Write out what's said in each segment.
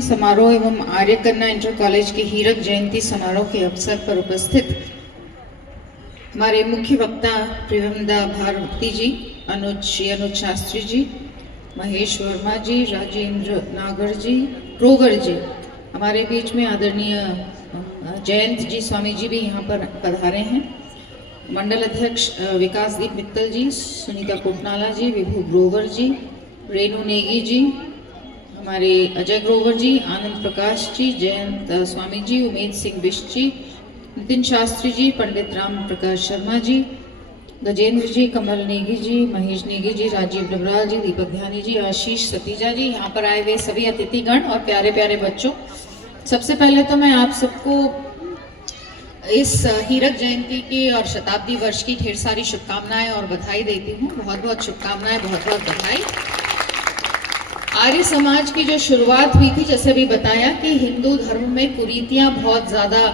समारोह एवं आर्य कन्या इंटर कॉलेज के हीरक जयंती समारोह के अवसर पर उपस्थित हमारे मुख्य वक्ता प्रियंदा भारती जी, अनुज शास्त्री जी, महेश वर्मा जी, राजेंद्र नागर जी, ग्रोवर जी, हमारे बीच में आदरणीय जयंत जी स्वामी जी भी यहाँ पर पधारे हैं। मंडल अध्यक्ष विकासदीप मित्तल जी, सुनीता कोटनाला जी, विभू ग्रोवर जी, रेणु नेगी जी, हमारे अजय ग्रोवर जी, आनंद प्रकाश जी, जयंत स्वामी जी, उमेद सिंह बिष्ट जी, नितिन शास्त्री जी, पंडित राम प्रकाश शर्मा जी, गजेंद्र जी, कमल नेगी जी, महेश नेगी जी, राजीव डबराल जी, दीपक ध्यानी जी, आशीष सतीजा जी, यहाँ पर आए हुए सभी अतिथिगण और प्यारे प्यारे बच्चों, सबसे पहले तो मैं आप सबको इस हीरक जयंती की और शताब्दी वर्ष की ढेर सारी शुभकामनाएं और बधाई देती हूँ। बहुत बहुत शुभकामनाएं, बहुत बहुत बधाई। आर्य समाज की जो शुरुआत हुई थी, जैसे भी बताया कि हिंदू धर्म में कुरीतियां बहुत ज़्यादा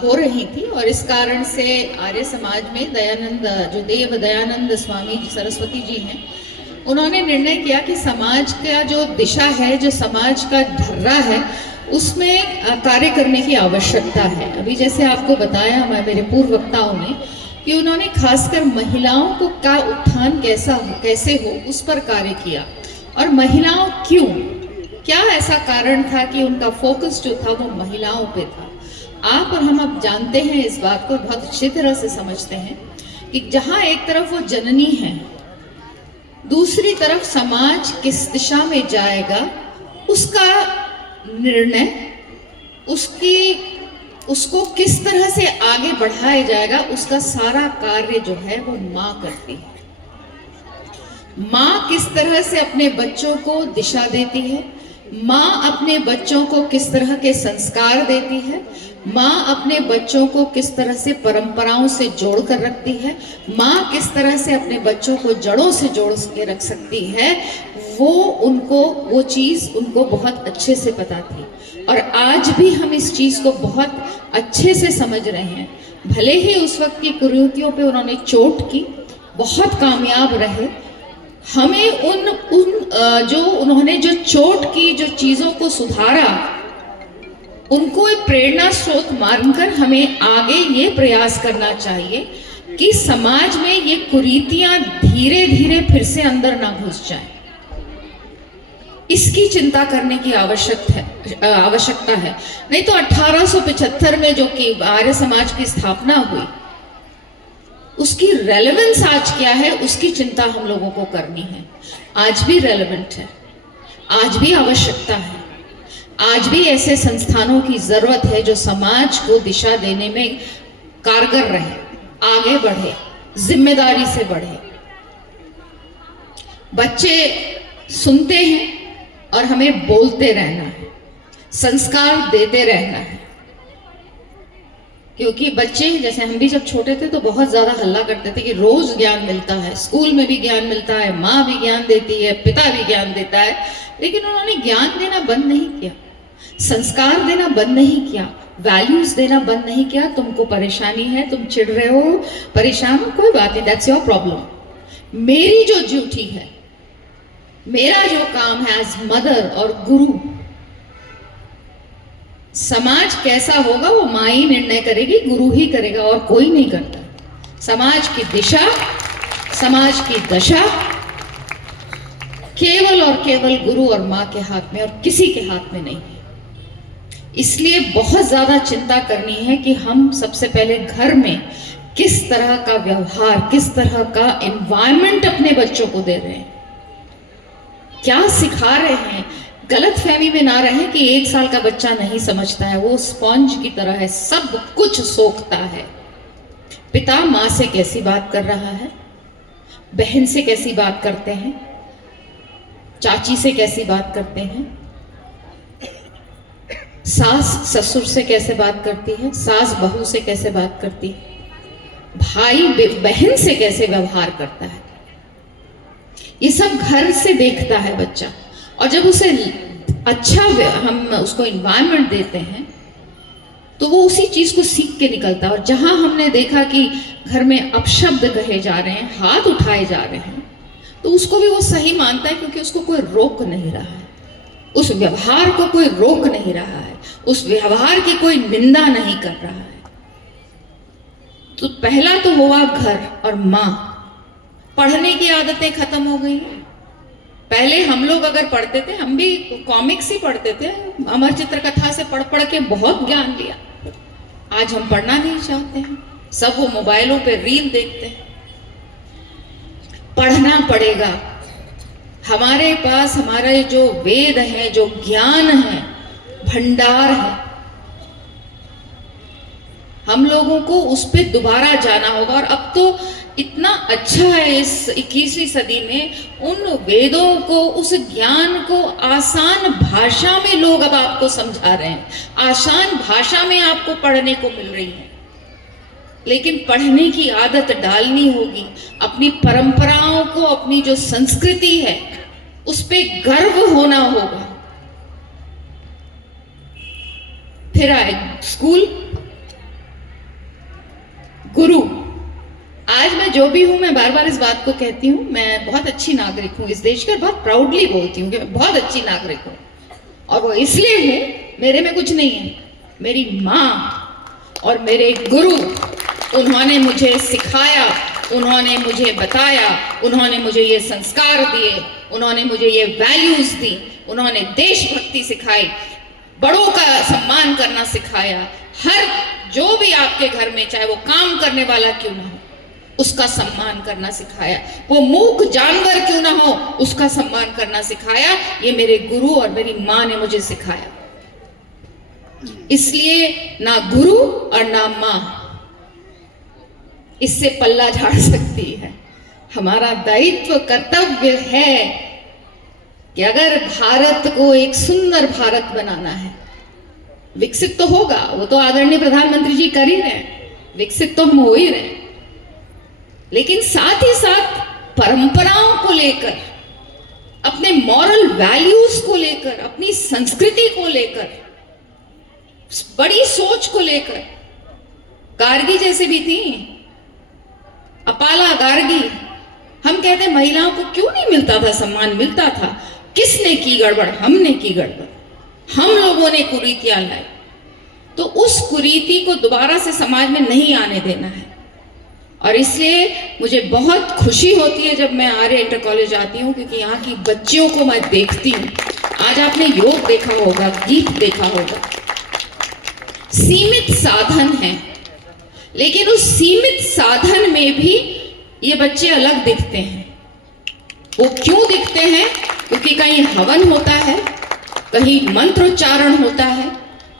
हो रही थी और इस कारण से आर्य समाज में दयानंद, जो देव दयानंद स्वामी सरस्वती जी हैं, उन्होंने निर्णय किया कि समाज का जो दिशा है, जो समाज का ढर्रा है, उसमें कार्य करने की आवश्यकता है। अभी जैसे आपको बताया मेरे पूर्व वक्ताओं ने कि उन्होंने खासकर महिलाओं को का उत्थान कैसे हो उस पर कार्य किया। और महिलाओं क्यों, क्या ऐसा कारण था कि उनका फोकस जो था वो महिलाओं पे था। आप और हम अब जानते हैं, इस बात को बहुत अच्छी तरह से समझते हैं कि जहाँ एक तरफ वो जननी है, दूसरी तरफ समाज किस दिशा में जाएगा उसका निर्णय, उसको किस तरह से आगे बढ़ाया जाएगा, उसका सारा कार्य जो है वो माँ करती है। माँ किस तरह से अपने बच्चों को दिशा देती है, माँ अपने बच्चों को किस तरह के संस्कार देती है, माँ अपने बच्चों को किस तरह से परंपराओं से जोड़ कर रखती है, माँ किस तरह से अपने बच्चों को जड़ों से जोड़ के रख सकती है, वो चीज़ उनको बहुत अच्छे से पता थी। और आज भी हम इस चीज़ को बहुत अच्छे से समझ रहे हैं। भले ही उस वक्त की कुरीतियों पे उन्होंने चोट की, बहुत कामयाब रहे, हमें उन्होंने जो चोट की, जो चीज़ों को सुधारा, उनको एक प्रेरणा स्रोत मानकर हमें आगे ये प्रयास करना चाहिए कि समाज में ये कुरीतियां धीरे धीरे फिर से अंदर ना घुस जाएं। इसकी चिंता करने की आवश्यकता है। नहीं तो 1875 में जो कि आर्य समाज की स्थापना हुई, उसकी रेलेवेंस आज क्या है, उसकी चिंता हम लोगों को करनी है। आज भी रेलेवेंट है, आज भी आवश्यकता है, आज भी ऐसे संस्थानों की जरूरत है जो समाज को दिशा देने में कारगर रहे, आगे बढ़े, जिम्मेदारी से बढ़े। बच्चे सुनते हैं और हमें बोलते रहना है, संस्कार देते रहना है। क्योंकि बच्चे, जैसे हम भी जब छोटे थे तो बहुत ज़्यादा हल्ला करते थे कि रोज़ ज्ञान मिलता है, स्कूल में भी ज्ञान मिलता है, माँ भी ज्ञान देती है, पिता भी ज्ञान देता है, लेकिन उन्होंने ज्ञान देना बंद नहीं किया, संस्कार देना बंद नहीं किया, वैल्यूज देना बंद नहीं किया। तुमको परेशानी है, तुम चिढ़ रहे हो, परेशान हो, कोई बात नहीं, दैट्स योर प्रॉब्लम। मेरी जो ड्यूटी है, मेरा जो काम है एज मदर और गुरु, समाज कैसा होगा वो माँ ही निर्णय करेगी, गुरु ही करेगा और कोई नहीं करता। समाज की दिशा, समाज की दशा केवल और केवल गुरु और माँ के हाथ में और किसी के हाथ में नहीं है। इसलिए बहुत ज्यादा चिंता करनी है कि हम सबसे पहले घर में किस तरह का व्यवहार, किस तरह का एनवायरनमेंट अपने बच्चों को दे रहे हैं, क्या सिखा रहे हैं। गलत फहमी में ना रहे कि 1 साल का बच्चा नहीं समझता है, वो स्पॉन्ज की तरह है, सब कुछ सोखता है। पिता माँ से कैसी बात कर रहा है, बहन से कैसी बात करते हैं, चाची से कैसी बात करते हैं, सास ससुर से कैसे बात करती है, सास बहू से कैसे बात करती है, भाई बहन से कैसे व्यवहार करता है, ये सब घर से देखता है बच्चा। और जब उसे अच्छा हम उसको एनवायरनमेंट देते हैं तो वो उसी चीज को सीख के निकलता है। और जहां हमने देखा कि घर में अपशब्द कहे जा रहे हैं, हाथ उठाए जा रहे हैं, तो उसको भी वो सही मानता है, क्योंकि उसको कोई रोक नहीं रहा है, उस व्यवहार को कोई रोक नहीं रहा है, उस व्यवहार की कोई निंदा नहीं कर रहा है। तो पहला तो हुआ घर और माँ। पढ़ने की आदतें खत्म हो गई हैं। पहले हम लोग अगर पढ़ते थे, हम भी कॉमिक्स ही पढ़ते थे, अमर चित्र कथा से पढ़ पढ़ के बहुत ज्ञान लिया। आज हम पढ़ना नहीं चाहते हैं, सब वो मोबाइलों पे रील देखते हैं। पढ़ना पड़ेगा। हमारे पास हमारे जो वेद हैं, जो ज्ञान है, भंडार है, हम लोगों को उस पे दोबारा जाना होगा। और अब तो इतना अच्छा है इस 21वीं सदी में, उन वेदों को, उस ज्ञान को आसान भाषा में लोग अब आपको समझा रहे हैं, आसान भाषा में आपको पढ़ने को मिल रही है। लेकिन पढ़ने की आदत डालनी होगी, अपनी परंपराओं को, अपनी जो संस्कृति है उस पे गर्व होना होगा। फिर आए स्कूल, गुरु। आज मैं जो भी हूं, मैं बार बार इस बात को कहती हूं, मैं बहुत अच्छी नागरिक हूं इस देश की, बहुत प्राउडली बोलती हूं कि मैं बहुत अच्छी नागरिक हूं। और वो इसलिए हूं, मेरे में कुछ नहीं है, मेरी माँ और मेरे गुरु, उन्होंने मुझे सिखाया, उन्होंने मुझे बताया, उन्होंने मुझे ये संस्कार दिए, उन्होंने मुझे ये वैल्यूज दी, उन्होंने देशभक्ति सिखाई, बड़ों का सम्मान करना सिखाया। हर जो भी आपके घर में, चाहे वो काम करने वाला क्यों ना हो, उसका सम्मान करना सिखाया। वो मूक जानवर क्यों ना हो, उसका सम्मान करना सिखाया। ये मेरे गुरु और मेरी माँ ने मुझे सिखाया। इसलिए ना गुरु और ना माँ इससे पल्ला झाड़ सकती है। हमारा दायित्व, कर्तव्य है कि अगर भारत को एक सुंदर भारत बनाना है, विकसित तो होगा, वो तो आदरणीय प्रधानमंत्री जी कर ही रहे हैं, विकसित तो हम हो ही रहे हैं, लेकिन साथ ही साथ परंपराओं को लेकर, अपने मॉरल वैल्यूज को लेकर, अपनी संस्कृति को लेकर, बड़ी सोच को लेकर। गार्गी जैसे भी थी, अपाला गार्गी। हम कहते हैं महिलाओं को क्यों नहीं मिलता था सम्मान? मिलता था। किसने की गड़बड़? हमने की गड़बड़, हम लोगों ने कुरीतियां लाई। तो उस कुरीति को दोबारा से समाज में नहीं आने देना है। और इसलिए मुझे बहुत खुशी होती है जब मैं आर्य इंटर कॉलेज आती हूँ, क्योंकि यहाँ की बच्चियों को मैं देखती हूँ। आज आपने योग देखा होगा, गीत देखा होगा, सीमित साधन हैं, लेकिन उस सीमित साधन में भी ये बच्चे अलग दिखते हैं। वो क्यों दिखते हैं? क्योंकि कहीं हवन होता है, कहीं मंत्रोच्चारण होता है,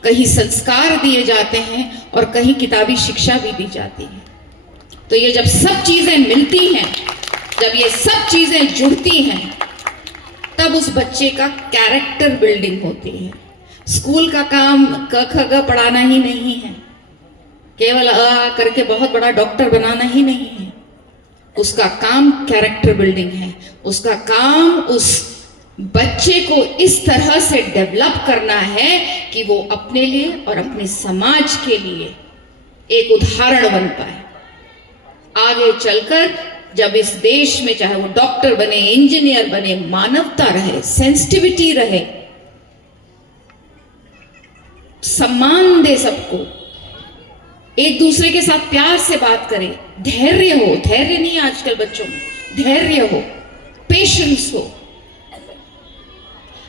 कहीं संस्कार दिए जाते हैं और कहीं किताबी शिक्षा भी दी जाती है। तो ये जब सब चीजें मिलती हैं, जब ये सब चीजें जुड़ती हैं, तब उस बच्चे का कैरेक्टर बिल्डिंग होती है। स्कूल का काम क ख ग पढ़ाना ही नहीं है, केवल अ करके बहुत बड़ा डॉक्टर बनाना ही नहीं है। उसका काम कैरेक्टर बिल्डिंग है। उसका काम उस बच्चे को इस तरह से डेवलप करना है कि वो अपने लिए और अपने समाज के लिए एक उदाहरण बन पाए। आगे चलकर जब इस देश में चाहे वो डॉक्टर बने, इंजीनियर बने, मानवता रहे, सेंसिटिविटी रहे, सम्मान दे सबको, एक दूसरे के साथ प्यार से बात करें, धैर्य हो, धैर्य नहीं आजकल बच्चों में, धैर्य हो, पेशेंस हो।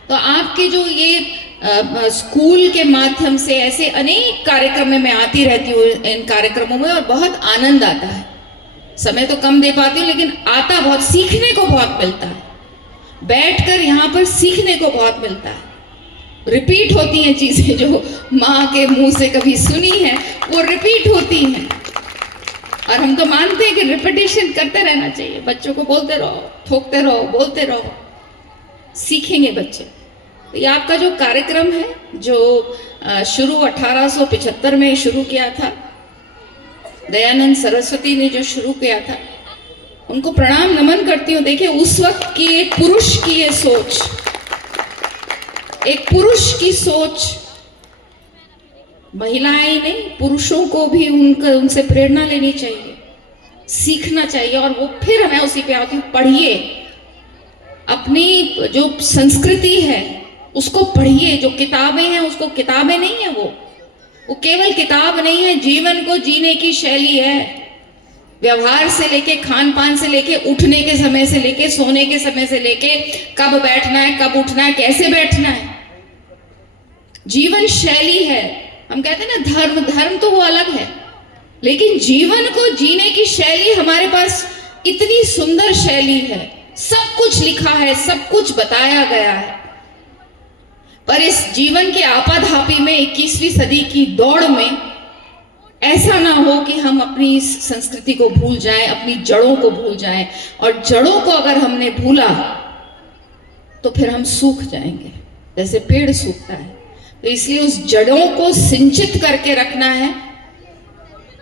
तो आपके जो ये स्कूल के माध्यम से ऐसे अनेक कार्यक्रम में मैं आती रहती हूँ, इन कार्यक्रमों में, और बहुत आनंद आता है। समय तो कम दे पाती हूँ, लेकिन आता बहुत, सीखने को बहुत मिलता है। बैठकर यहाँ पर सीखने को बहुत मिलता है। रिपीट होती हैं चीजें जो माँ के मुंह से कभी सुनी है, वो रिपीट होती हैं। और हम तो मानते हैं कि रिपीटेशन करते रहना चाहिए। बच्चों को बोलते रहो, ठोकते रहो, बोलते रहो, सीखेंगे बच्चे। तो ये आपका जो कार्यक्रम है, जो शुरू 1875 में शुरू किया था, दयानंद सरस्वती ने जो शुरू किया था, उनको प्रणाम नमन करती हूँ। देखिए उस वक्त की एक पुरुष की ये सोच, एक पुरुष की सोच, महिलाएं ही नहीं, पुरुषों को भी उनसे प्रेरणा लेनी चाहिए, सीखना चाहिए। और वो फिर मैं उसी पे आती हूँ, पढ़िए, अपनी जो संस्कृति है उसको पढ़िए। जो किताबें हैं उसको किताबें नहीं है, वो केवल किताब नहीं है, जीवन को जीने की शैली है। व्यवहार से लेके, खान पान से लेके, उठने के समय से लेके, सोने के समय से लेके, कब बैठना है, कब उठना है, कैसे बैठना है, जीवन शैली है। हम कहते हैं ना धर्म तो वो अलग है, लेकिन जीवन को जीने की शैली हमारे पास इतनी सुंदर शैली है। सब कुछ लिखा है, सब कुछ बताया गया है। पर इस जीवन के आपाधापी में, 21वीं सदी की दौड़ में ऐसा ना हो कि हम अपनी इस संस्कृति को भूल जाएं, अपनी जड़ों को भूल जाएं। और जड़ों को अगर हमने भूला तो फिर हम सूख जाएंगे, जैसे पेड़ सूखता है। तो इसलिए उस जड़ों को सिंचित करके रखना है,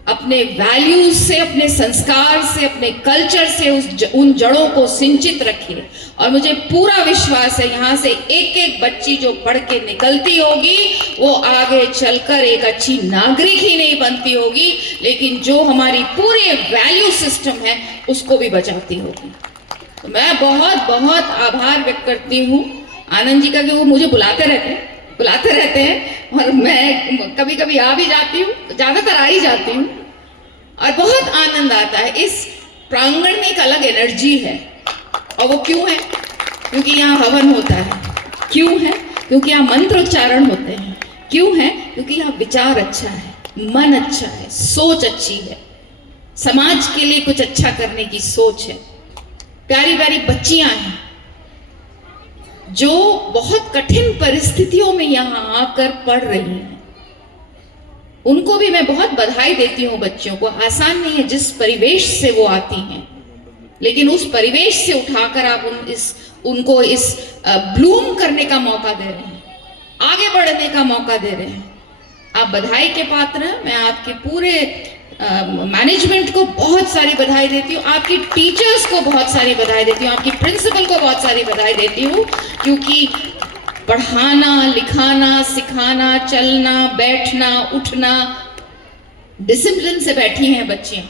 अपने वैल्यूज से, अपने संस्कार से, अपने कल्चर से उन जड़ों को सिंचित रखिए। और मुझे पूरा विश्वास है यहाँ से एक एक बच्ची जो पढ़ के निकलती होगी वो आगे चलकर एक अच्छी नागरिक ही नहीं बनती होगी, लेकिन जो हमारी पूरे वैल्यू सिस्टम है उसको भी बचाती होगी। तो मैं बहुत बहुत आभार व्यक्त करती हूँ आनंद जी का कि वो मुझे बुलाते रहते हैं और मैं कभी कभी आ भी जाती हूँ, ज्यादातर आ ही जाती हूँ। और बहुत आनंद आता है। इस प्रांगण में एक अलग एनर्जी है। और वो क्यों है? क्योंकि यहाँ हवन होता है। क्यों है? क्योंकि यहाँ मंत्रोच्चारण होते हैं। क्यों है? क्योंकि यहाँ विचार अच्छा है, मन अच्छा है, सोच अच्छी है, समाज के लिए कुछ अच्छा करने की सोच है। प्यारी प्यारी बच्चियां हैं जो बहुत कठिन परिस्थितियों में यहाँ आकर पढ़ रही हैं। उनको भी मैं बहुत बधाई देती हूँ। बच्चियों को आसान नहीं है जिस परिवेश से वो आती हैं, लेकिन उस परिवेश से उठाकर आप उनको इस ब्लूम करने का मौका दे रहे हैं, आगे बढ़ने का मौका दे रहे हैं। आप बधाई के पात्र हैं। मैं आपके पूरे मैनेजमेंट को बहुत सारी बधाई देती हूँ, आपकी टीचर्स को बहुत सारी बधाई देती हूँ, आपकी प्रिंसिपल को बहुत सारी बधाई देती हूँ। क्योंकि पढ़ाना, लिखाना, सिखाना, चलना, बैठना, उठना, डिसिप्लिन से बैठी हैं बच्चियां,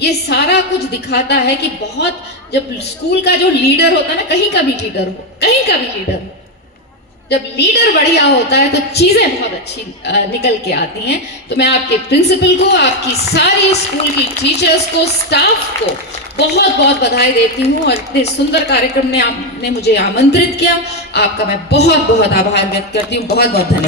ये सारा कुछ दिखाता है कि बहुत, जब स्कूल का जो लीडर होता है ना, कहीं का भी लीडर हो, जब लीडर बढ़िया होता है तो चीजें बहुत अच्छी निकल के आती हैं। तो मैं आपके प्रिंसिपल को, आपकी सारी स्कूल की टीचर्स को, स्टाफ को बहुत बहुत बधाई देती हूँ। और इतने सुंदर कार्यक्रम में आपने मुझे आमंत्रित किया, आपका मैं बहुत बहुत आभार व्यक्त करती हूँ। बहुत बहुत धन्यवाद।